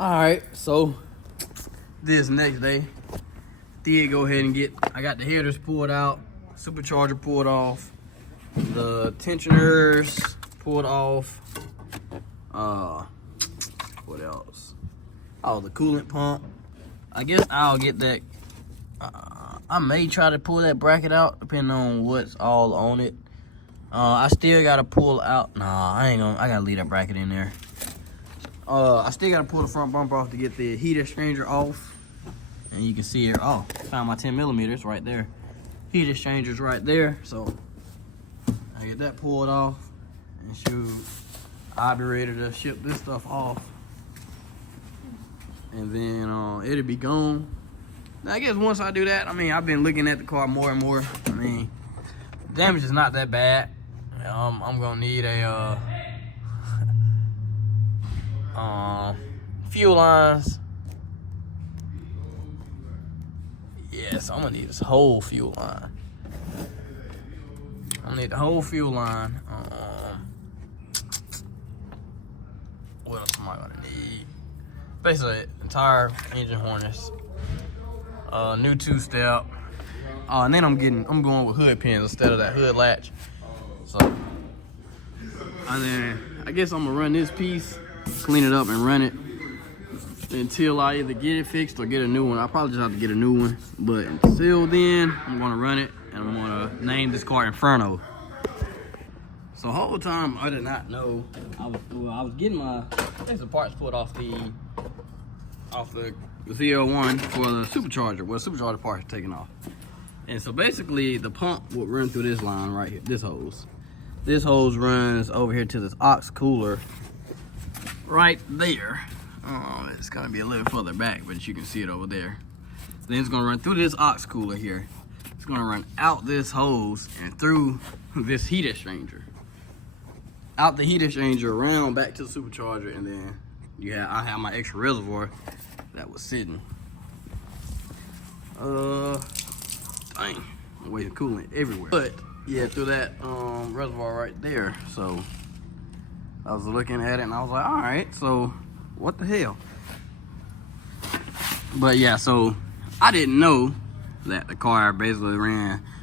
All right, so this next day, did go ahead and I got the headers pulled out, supercharger pulled off, the tensioners pulled off. What else? Oh, the coolant pump. I guess I'll get that. I may try to pull that bracket out depending on what's all on it. I still gotta pull out. Nah, I ain't gonna. I gotta leave that bracket in there. I still gotta pull the front bumper off to get the heat exchanger off. And you can see here. Oh, found my 10 millimeters right there. Heat exchangers right there. So I get that pulled off, and shoot, I'll be ready to ship this stuff off. And then it'll be gone. Now, I guess once I do that, I mean, I've been looking at the car more and more. I mean, damage is not that bad. I'm gonna need a fuel lines. Yes, I'm gonna need this whole fuel line. I'm gonna need the whole fuel line. What else am I gonna need? Basically, entire engine harness. New two-step. And then I'm going with hood pins instead of that hood latch. So, and then I guess I'm gonna run this piece, clean it up and run it until I either get it fixed or get a new one. I'll probably just have to get a new one. But until then, I'm gonna run it and I'm gonna name this car Inferno. So the whole time I did not know I was getting my parts pulled off the ZL1 for the supercharger. Well, the supercharger part is taken off. And so basically the pump would run through this line right here, this hose. This hose runs over here to this aux cooler right there. It's gonna be a little further back, but you can see it over there. Then it's gonna run through this aux cooler here. It's gonna run out this hose and through this heat exchanger. Out the heat exchanger, around back to the supercharger, and then I have my extra reservoir that was sitting. Dang, I'm wasting coolant everywhere. But yeah, through that reservoir right there. So I was looking at it and I was like, all right, so what the hell? But yeah, so I didn't know that the car basically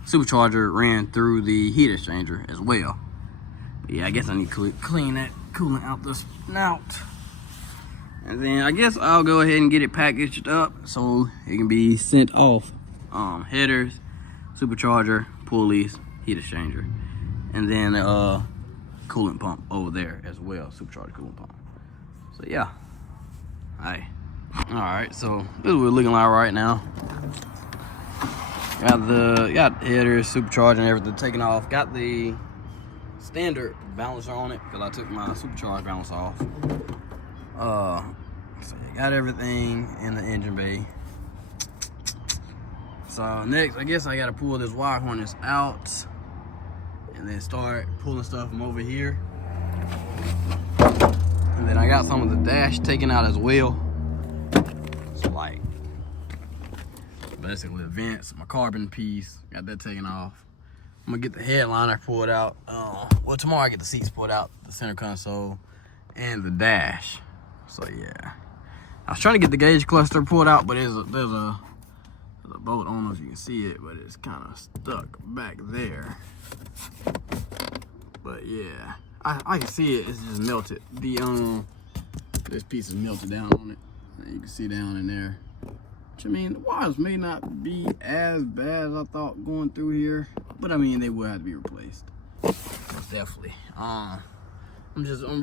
supercharger ran through the heat exchanger as well. But yeah, I guess I need to clean that coolant out the snout. And then I guess I'll go ahead and get it packaged up so it can be sent off. Headers, supercharger, pulleys, heat exchanger, and then coolant pump over there as well, supercharger coolant pump. So yeah, all right, so this is what we're looking like right now. Got headers, supercharger, and everything taken off. Got the standard balancer on it because I took my supercharger balance off. So you got everything in the engine bay. So next, I guess I gotta pull this wire harness out and then start pulling stuff from over here. And then I got some of the dash taken out as well. So like, basically the vents, my carbon piece, got that taken off. I'm gonna get the headliner pulled out. Well, tomorrow I get the seats pulled out, the center console, and the dash. So yeah, I was trying to get the gauge cluster pulled out, but there's a bolt on, if you can see it, but it's kind of stuck back there. But yeah, I can see it. It's just melted. This piece is melted down on it. And you can see down in there. Which, I mean, the wires may not be as bad as I thought going through here, but I mean, they will have to be replaced. Most definitely. I'm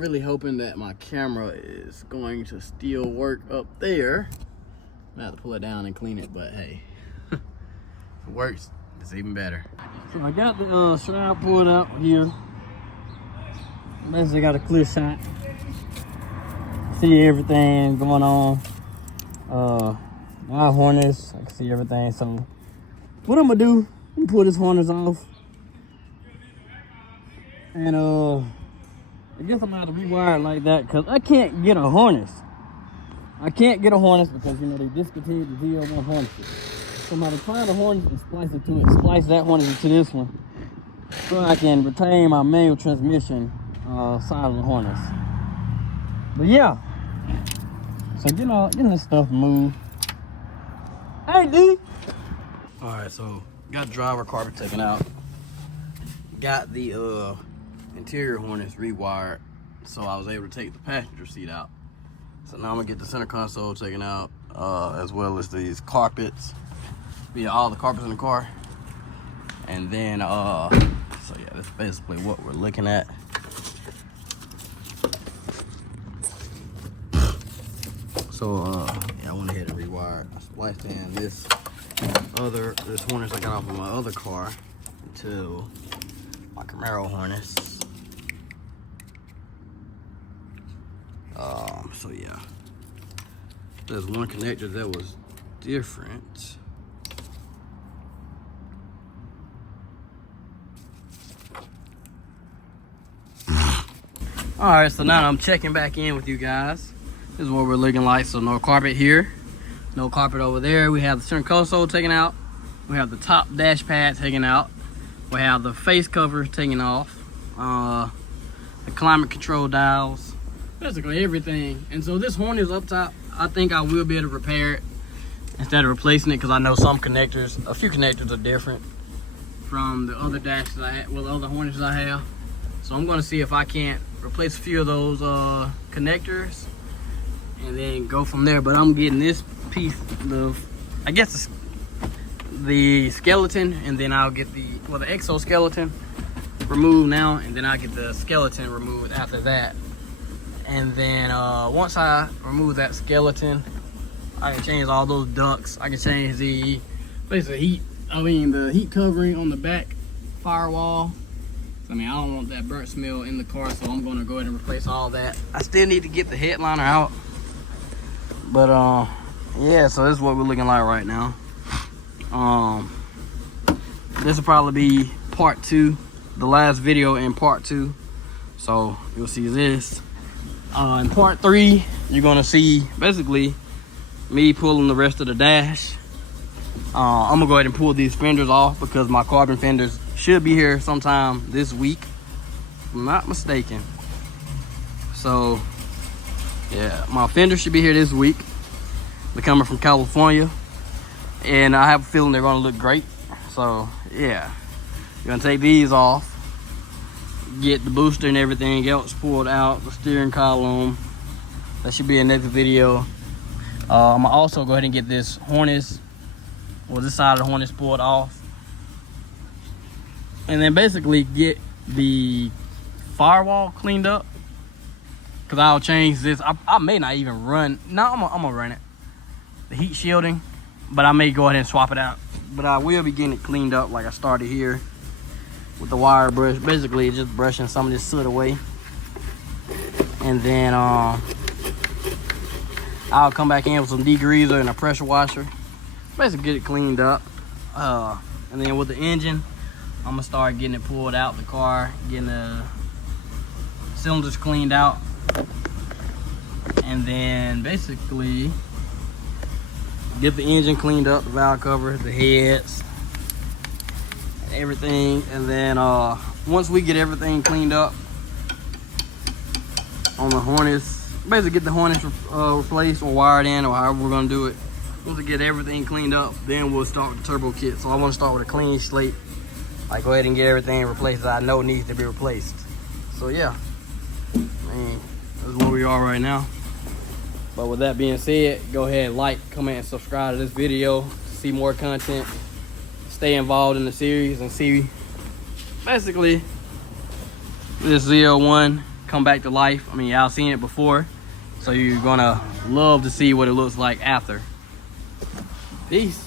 really hoping that my camera is going to still work up there. I have to pull it down and clean it, but hey, if it works, it's even better. So I got the shroud pulled out here. Basically got a clear shot. See everything going on. My harness, I can see everything. So what I'm gonna do, I'm gonna pull this harness off. And I guess I'm gonna have to rewire it like that because I can't get a harness. I can't get a harness because, you know, they discontinued the ZL1 harnesses. So I'm gonna find a harness and splice it to it. Splice that harness into this one so I can retain my manual transmission side of the harness. But yeah, So getting this stuff moved. Hey, D. All right, so got the driver carpet taken out. Got the interior harness rewired, so I was able to take the passenger seat out. So now I'm gonna get the center console taken out, as well as these carpets. Yeah, all the carpets in the car. And then, so yeah, that's basically what we're looking at. So, yeah, I went ahead and rewired. I spliced in this harness I got off of my other car to my Camaro harness. So yeah, there's one connector that was different. All right, so now I'm checking back in with you guys. This is what we're looking like. So no carpet here, no carpet over there. We have the center console taken out. We have the top dash pad taken out. We have the face cover taken off. The climate control dials. Basically everything. And so this horn is up top. I think I will be able to repair it instead of replacing it, because I know some connectors, a few connectors are different from the other dashes I have, well, the other harnesses I have. So I'm gonna see if I can't replace a few of those connectors and then go from there. But I'm getting this piece, I guess the skeleton, and then I'll get the exoskeleton removed now, and then I'll get the skeleton removed after that. And then once I remove that skeleton, I can change all those ducts. I can change the heat covering on the back firewall. I mean, I don't want that burnt smell in the car, so I'm gonna go ahead and replace all that. I still need to get the headliner out. But yeah, so this is what we're looking like right now. This will probably be part 2, the last video in part 2. So you'll see this. In part 3, you're gonna see basically me pulling the rest of the dash. I'm gonna go ahead and pull these fenders off because my carbon fenders should be here sometime this week, if I'm not mistaken. So yeah, my fenders should be here this week. They're coming from California, and I have a feeling they're gonna look great. So yeah, you're gonna take these off, get the booster and everything else pulled out, the steering column. That should be in the next video. I'm gonna also go ahead and get this harness, or this side of the harness, pulled off, and then basically get the firewall cleaned up, because I'll change this. I may not even run, no, I'm gonna run it, the heat shielding, but I may go ahead and swap it out. But I will be getting it cleaned up like I started here with the wire brush. Basically just brushing some of this soot away, and then I'll come back in with some degreaser and a pressure washer, basically get it cleaned up. And then with the engine, I'm gonna start getting it pulled out the car, getting the cylinders cleaned out, and then basically get the engine cleaned up, the valve cover, the heads, everything. And then once we get everything cleaned up on the harness, basically get the harness replaced or wired in, or however we're gonna do it. Once we get everything cleaned up, then we'll start with the turbo kit. So I want to start with a clean slate. Like, go ahead and get everything replaced that I know needs to be replaced. So yeah, I mean, that's where we are right now. But with that being said, go ahead, like, comment, and subscribe to this video to see more content. Stay involved in the series and see basically this ZL1 come back to life. I mean, y'all seen it before, so you're gonna love to see what it looks like after. Peace.